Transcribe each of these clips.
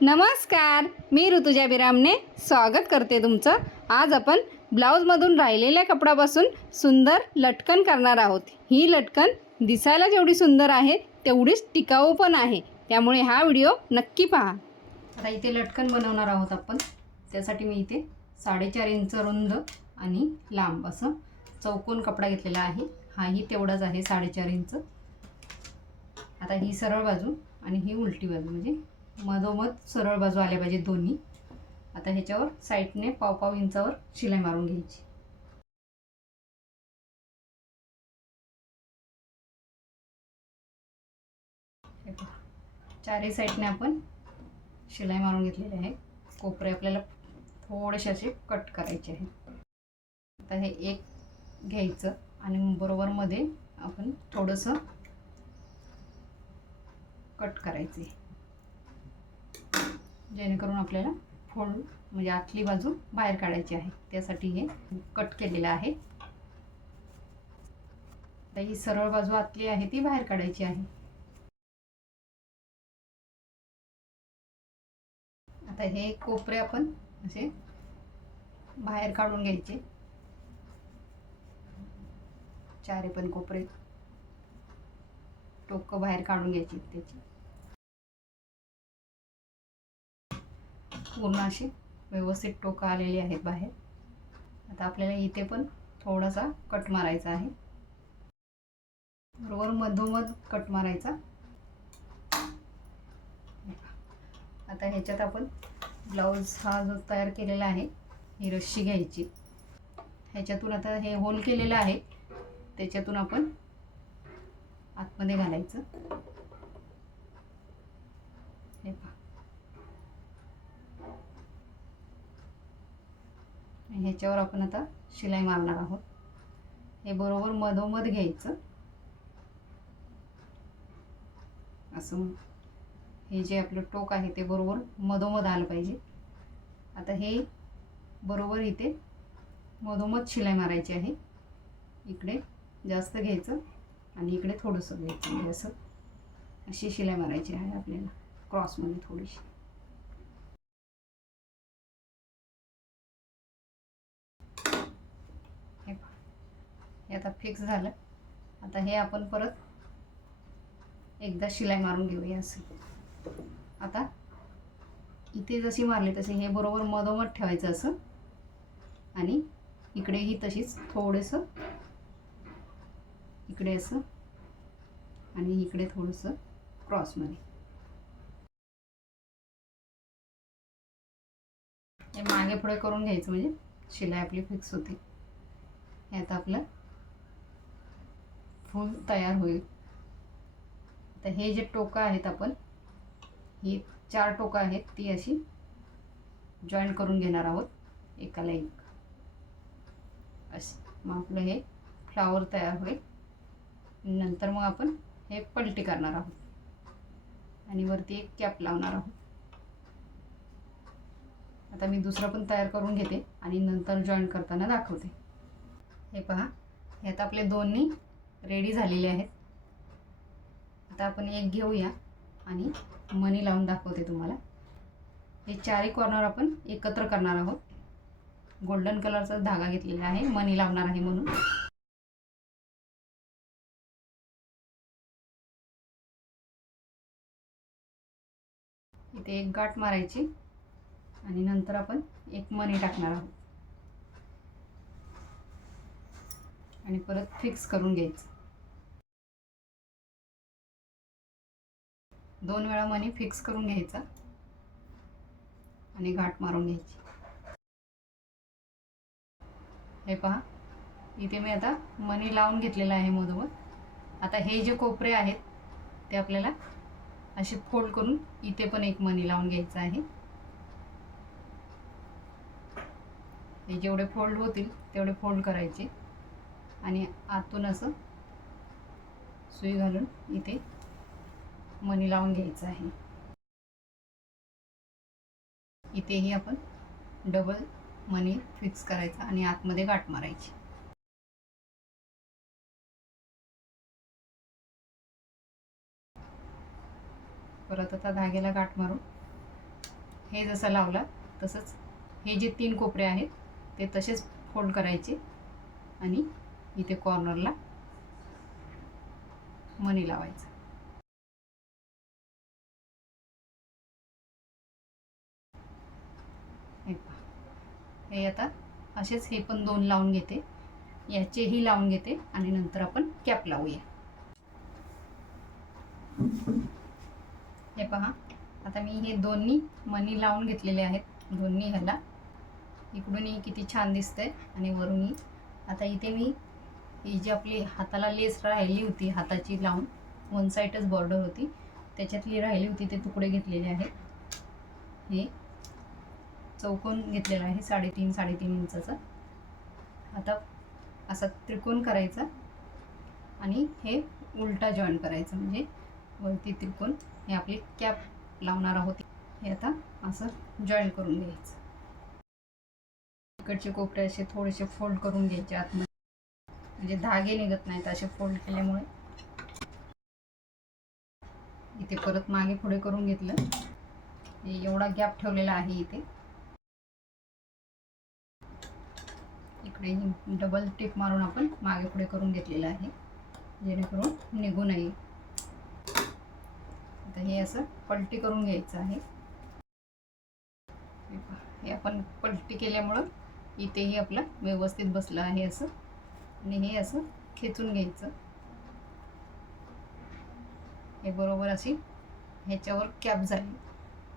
नमस्कार, मी ऋतुजा बिरामने स्वागत करते तुमचं. आज आपण ब्लाऊजमधून राहिलेल्या कपड्यापासून सुंदर लटकन करणार आहोत. ही लटकन दिसायला जेवढी सुंदर आहे तेवढीच टिकाऊ पण आहे, त्यामुळे हा व्हिडिओ नक्की पहा. आता इथे लटकन बनवणार आहोत आपण. त्यासाठी मी इथे 4.5 इंच रुंद आणि लांब असं चौकोन कपडा घेतलेला आहे. हाही तेवढाच आहे 4.5 इंच. आता ही सरळ बाजू आणि ही उलटी बाजू, म्हणजे मधोमध सरळ बाजू आल्या पाहिजे दोन्ही. आता ह्याच्यावर साईडने 1.5 इंचावर शिलाई मारून घ्यायची. चारही साईडने आपण शिलाई मारून घेतलेली आहे. कोपरे आपल्याला थोडेसे असे कट करायचे आहेत. आता हे एक घ्यायचं आणि बरोबर मध्ये आपण थोडंसं कट करायचे, जेणेकरून आपल्याला फोल्ड म्हणजे आतली बाजू बाहेर काढायची आहे. त्यासाठी हे कट केलेलं आहे. आता ही सरळ बाजू आतली आहे ती बाहेर काढायची आहे. आता हे कोपरे आपण असे बाहेर काढून घ्यायचे. चारी पण कोपरे टोकं बाहेर काढून घ्यायची. त्याची पूर्ण अशी व्यवस्थित टोकं आलेली आहेत बाहेर. आता आपल्याला इथे पण थोडासा कट मारायचा आहे, बरोबर मधोमध कट मारायचा. आता ह्याच्यात आपण ब्लाऊज हा जो तयार केलेला आहे ही रस्सी घ्यायची. ह्याच्यातून आता हे होल केलेलं आहे त्याच्यातून आपण आतमध्ये घालायचं. हे पहा, ह्याच्यावर आपण आता शिलाई मारणार आहोत. हे बरोबर मधोमध घ्यायचं असं. हे जे आपलं टोक आहे ते बरोबर मधोमध आलं पाहिजे. आता हे बरोबर इथे मधोमध शिलाई मारायची आहे. इकडे जास्त घ्यायचं आणि इकडे थोडंसं घ्यायचं, म्हणजे असं अशी शिलाई मारायची आहे आपल्याला क्रॉसमध्ये थोडीशी. हे आता फिक्स झालं. आता हे आपण परत एकदा शिलाई मारून घेऊया असं. आता इथे जशी मारली तशी हे बरोबर मधोमध ठेवायचं असं, आणि इकडेही तशीच थोडंसं इकडे असं आणि इकडे थोडंसं क्रॉसमध्ये. हे मागे पुढे करून घ्यायचं म्हणजे शिलाई आपली फिक्स होते. हे आता आपलं फूल तयार होईल. तर हे जे टोकं आहेत आपण ही 4 टोकं आहेत ती अशी जॉईंट करून घेणार आहोत एकाला एक असे. मग आपलं हे फ्लावर तयार होईल. नंतर मग आपण हे पलटी करणार आहोत आणि वरती एक कॅप लावणार आहोत. आता मी दुसरं पण तयार करून घेते आणि नंतर जॉईंट करताना दाखवते. हे पहा, हे आता आपले दोन्ही रेडी झालेले आहेत. आता आपण एक घेऊया आणि मणी लावून दाखवते तुम्हाला. हे चारही कॉर्नर आपण एकत्र करणार आहोत. गोल्डन कलरचा धागा घेतलेला आहे, मणी लावणार आहे म्हणून. इथे एक गाठ मारायची आणि नंतर आपण एक मणी टाकणार आहोत आणि परत फिक्स करून घ्यायचं. 2 वेळा मणी फिक्स करून घ्यायचा आणि गाठ मारून घ्यायची. हे पहा, इथे मी आता मणी लावून घेतलेला आहे मधोमध. आता हे जे कोपरे आहेत ते आपल्याला असे फोल्ड करून इथे पण एक मणी लावून घ्यायचा आहे. हे जेवढे फोल्ड होतील तेवढे फोल्ड करायचे आणि आतून असं सुई घालून इथे मणी लावून घ्यायचं आहे. इथेही आपण डबल मणी फिक्स करायचा आणि आतमध्ये गाठ मारायची. परत आता धाग्याला गाठ मारून हे जसं लावला तसंच हे जे 3 कोपरे आहेत ते तसेच फोल्ड करायचे आणि इथे कॉर्नरला मणी लावायचं. हे आता असेच हे पण 2 लावून घेते, याचेही लावून घेते आणि नंतर आपण कॅप लावूया. हे पहा, आता मी हे दोन्ही मणी लावून घेतलेले आहेत. दोन्ही ह्याला इकडूनही किती छान दिसतंय आणि वरूनही. आता इथे मी ही जी आपली हाताला लेस राहिली होती, हाताची लावून 1 साईडच बॉर्डर होती, त्याच्यातली राहिली होती ते तुकडे घेतलेले आहेत. हे चौकोन घेतलेला आहे 3.5 इंचाचा. आता असा त्रिकोण करायचा आणि हे उलटा जॉईन करायचं, म्हणजे वरती त्रिकोण. हे आपली कॅप लावणार आहोत. हे आता असं जॉईन करून घ्यायचं. इकडचे कोपरे असे थोडेसे फोल्ड करून घ्यायचे आतमध्ये, म्हणजे धागे निघत नाहीत असे फोल्ड केल्यामुळे. इथे परत मागे पुढे करून घेतलं. हे एवढा गॅप ठेवलेला आहे इथे. इकडे डबल टिप मारून आपण मागे पुढे करून घेतलेलं आहे, जेणेकरून निघू नये. आता हे असं पलटी करून घ्यायचं आहे. हे आपण पलटी केल्यामुळं इथेही आपलं व्यवस्थित बसलं आहे असं. आणि हे असं खेचून घ्यायचं. हे बरोबर अशी ह्याच्यावर कॅप झाली.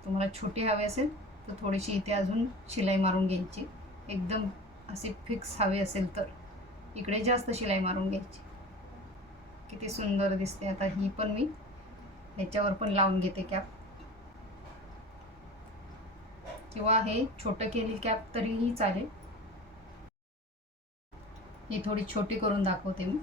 तुम्हाला छोटी हवी असेल तर थोडीशी इथे अजून शिलाई मारून घ्यायची. एकदम असे फिक्स हवे असेल तर इकडे जास्त शिलाई मारून घ्यायची. किती सुंदर दिसते. आता ही पण मी ह्याच्यावर पण लावून घेते कॅप, किंवा हे छोटं केली कॅप तरीही चालेल. ही थोडी छोटी करून दाखवते मी.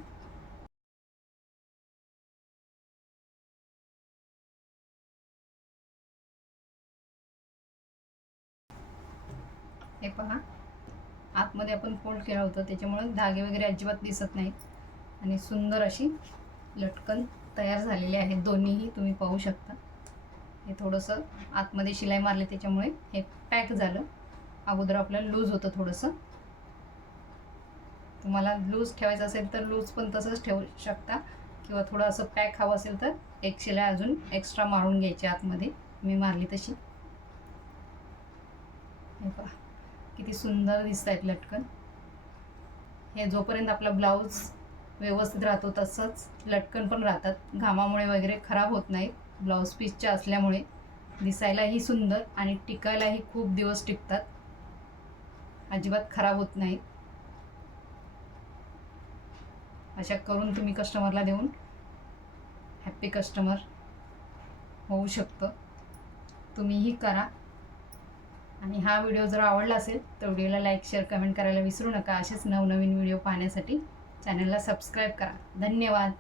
हे पहा, आतमध्ये आपण फोल्ड केलं होतं त्याच्यामुळे धागे वगैरे अजिबात दिसत नाहीत आणि सुंदर अशी लटकन तयार झालेली आहे. दोन्हीही तुम्ही पाहू शकता. हे थोडंसं आतमध्ये शिलाई मारली त्याच्यामुळे हे पॅक झालं. अगोदर आपल्याला लूज होतं थोडंसं. तुम्हाला लूज ठेवायचं असेल तर लूज पण तसंच ठेवू शकता, किंवा थोडं असं पॅक हवं असेल तर एक शिलाई अजून एक्स्ट्रा मारून घ्यायची आतमध्ये. मी मारली तशी. हे पहा किती सुंदर दिसत आहेत लटकन. हे जोपर्यंत आपला ब्लाऊज व्यवस्थित राहतो तसंच लटकन पण राहतात. घामामुळे वगैरे खराब होत नाही. ब्लाऊज पीसच्या असल्यामुळे दिसायलाही सुंदर आणि टिकायलाही खूप दिवस टिकतात. अजिबात खराब होत नाही. अशा करून तुम्ही कस्टमरला देऊन हॅप्पी कस्टमर होऊ शकतं. तुम्हीही करा. आणि हा व्हिडिओ जर आवडला असेल तर व्हिडिओला लाईक, शेअर, कमेंट करायला विसरू नका. असेच नवनवीन व्हिडिओ पाहण्यासाठी चॅनलला सबस्क्राईब करा. धन्यवाद.